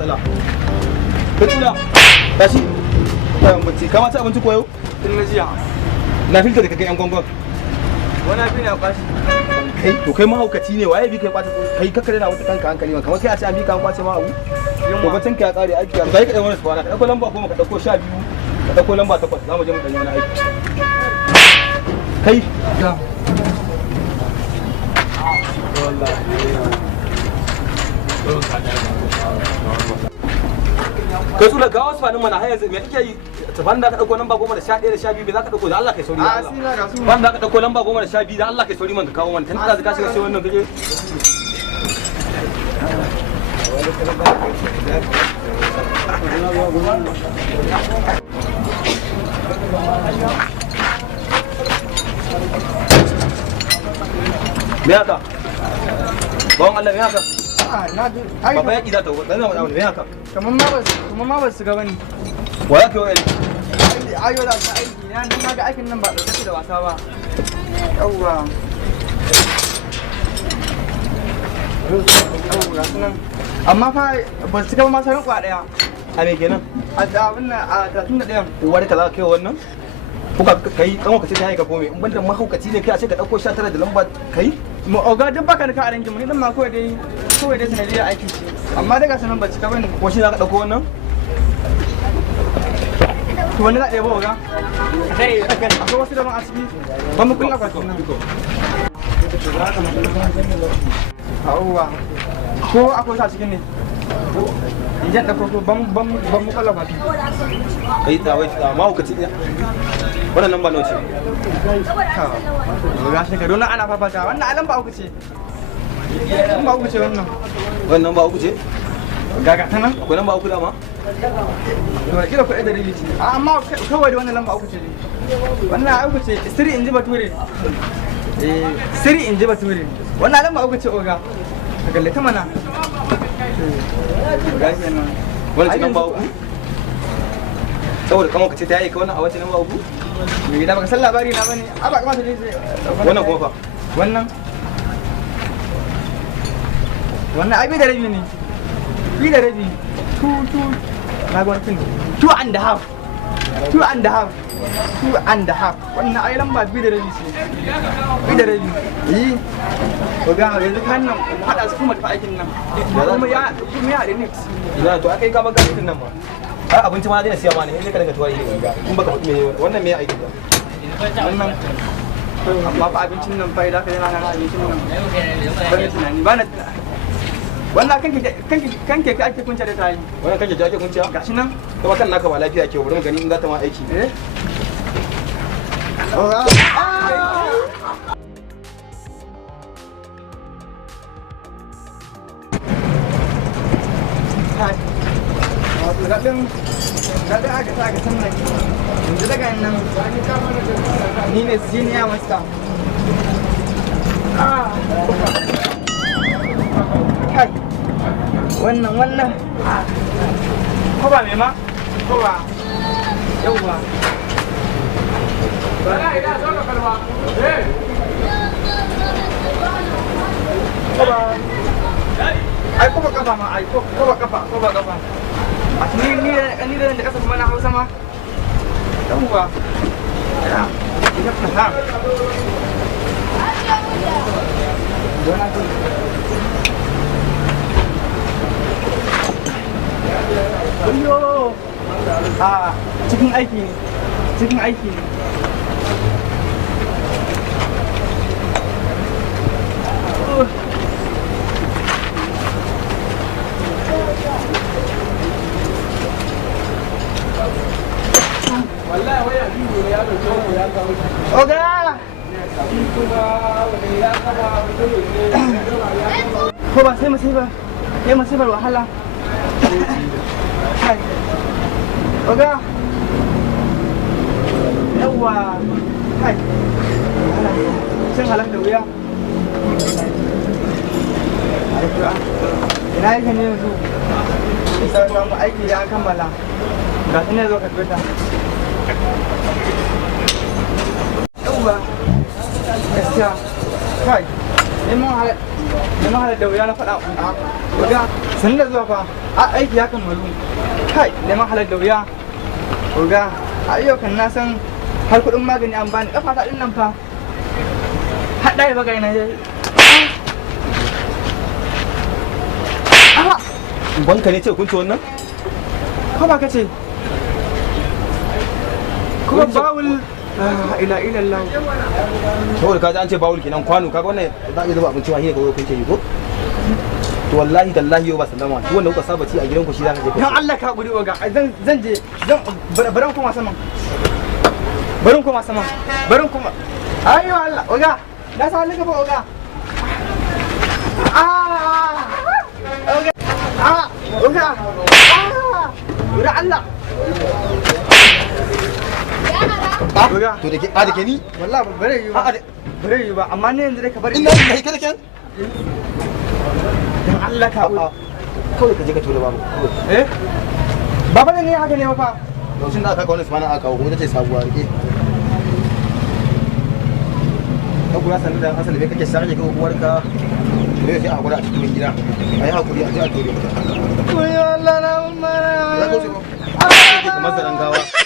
matsala. Ka tuna. Tashi. Kai abinci. Ka ma ci abinci koyo? Tun na jiya. Na filta da kake yan gwangwan. Wani abin ya kwashi. Kai to kai mahaukaci ne waye bi kai kwata kai kakkare na wata kanka hankali ba kamar kai a ce an bi ka an kwace ma abu. To bacin ka ya kare aiki ya kai ka dai wani subhana ka dauko lamba 10 ka dauko 12 ka dauko lamba 8 za mu je mu danyi wani aiki. Kai. Kai su da gawa su fanin mana har yanzu me kake yi tafan da ka dauko lamba 10 da 11 da 12 me za ka dauko da Allah kai sauri da Allah ban da ka dauko lamba 10 da 12 da Allah kai sauri man ka kawo man tun da ka shiga sai wannan kake me haka bawon Allah me haka baba ya ƙi ta wani wani me haka kamar ma ba su ga bane wa ya kai wani ayo da ta aiki na ga aikin nan ba dauke da wasa ba yawwa amma fa ba su kama masarin kwa daya a me kenan a abin nan a 31 wani ka za ka kai wannan kuka kai kan wakace ta haika kome in banda mahaukaci ne kai a ce ka dauko 19 da lamba kai mu oga duk baka da ka aranje mu ni dan ma kawai dai sanadiyar aiki ce amma daga sanan ba cika bane ko shi za ka dauko wannan to wani za a ɗebo oga sai akwai wasu daban a ciki ba mu kulla kwatin nan auwa ko akwai sa cikin ne idan da koko ban mu kulla kwatin kai ta wai ta mahaukaci ne wannan namba nawa ce ga shi ka dole ana fafata wannan alan ba uku ce ba uku ce wannan ba uku ce gaga ta nan akwai lamba uku dama to kila ko da riliti amma kawai da wannan lamba uku ce wannan uku ce sirri inji bature sirri inji bature wannan lamba uku ce oga ka kalle ta mana ga kenan wannan ce lamba uku saboda kamar ka ce ta yi ka wannan a wace lamba uku me da baka san labari na bane a ba kamata ne wannan kuma fa wannan ai bi da rabi ne bi da rabi na ga wani 2 and a half wannan ai lamba bi da rabi ce bi da rabi yi ko ga yanzu kan nan fada su kuma tafi aikin nan kuma ya da next ina to akai ka baka aikin nan ma ai abinci ma dai na siya ma ne sai ka daga tuwai ne ga kun baka faɗi me wannan me aikin da wannan amma ba abincin nan fa idan ka yana nan abincin nan bane tunani ba na wannan kanke ka ake kunce da tayi wannan kanke ka ake kunce gashi nan kuma kan naka ba lafiya ke bari mu gani in za ta ma aiki daɗin aka sa ga sannan yanzu daga nan ni ne senior master kai wannan ko ba me ma ko ba yauwa ko ba ai ko ba kafa ma ai ko ba kafa ni da kasa kuma na Hausa ma yawwa ya ina fata Ayo cikin aiki ne wallahi waya biyu ne ya dauke mu ya kawo oga ko ba sai masifar wahala oga yawa kai sun halaka da wuya ina yake ne yanzu isa samu aiki da an kammala ga su ne zo ka fita yawa gaskiya kai neman halar da wuya na faɗa oga sanin da zuwa fa a aiki ya kammalu kai neman halar da wuya oga a yau kan na san har kuɗin magani an bani kafa ta ɗin nan fa haɗa ya bagai na banka ne ce kun ci wannan ko ba ka ce kuma bawul ila Allah saboda kaji an ce bawul kenan kwano kaga wannan za a iya zuba abinci ma hira ga kun ce yi ko to wallahi tallahi yau ba sallama duk wanda kuka saba ci a gidanku shi zaka je dan Allah ka guri oga zan je baran kuma sama barin kuma ayo Allah oga na sa halin gaba oga oga oga ura Allah oga to da ke ni wallahi bare yi ba amma ne yanzu dai ka bari ina kai kada kan dan Allah ka kawai ka je ka tura babu baba ne haka ne fa lokacin da aka kawo wani aka kawo kuma ita ce sabuwa rike ka kula sanin da asali bai kake sarki ka uwarka ne sai a hakura a cikin gida ayi hakuri a je a ture mata ko ya Allah na mun mara za ka ce ba kamar zaran gawa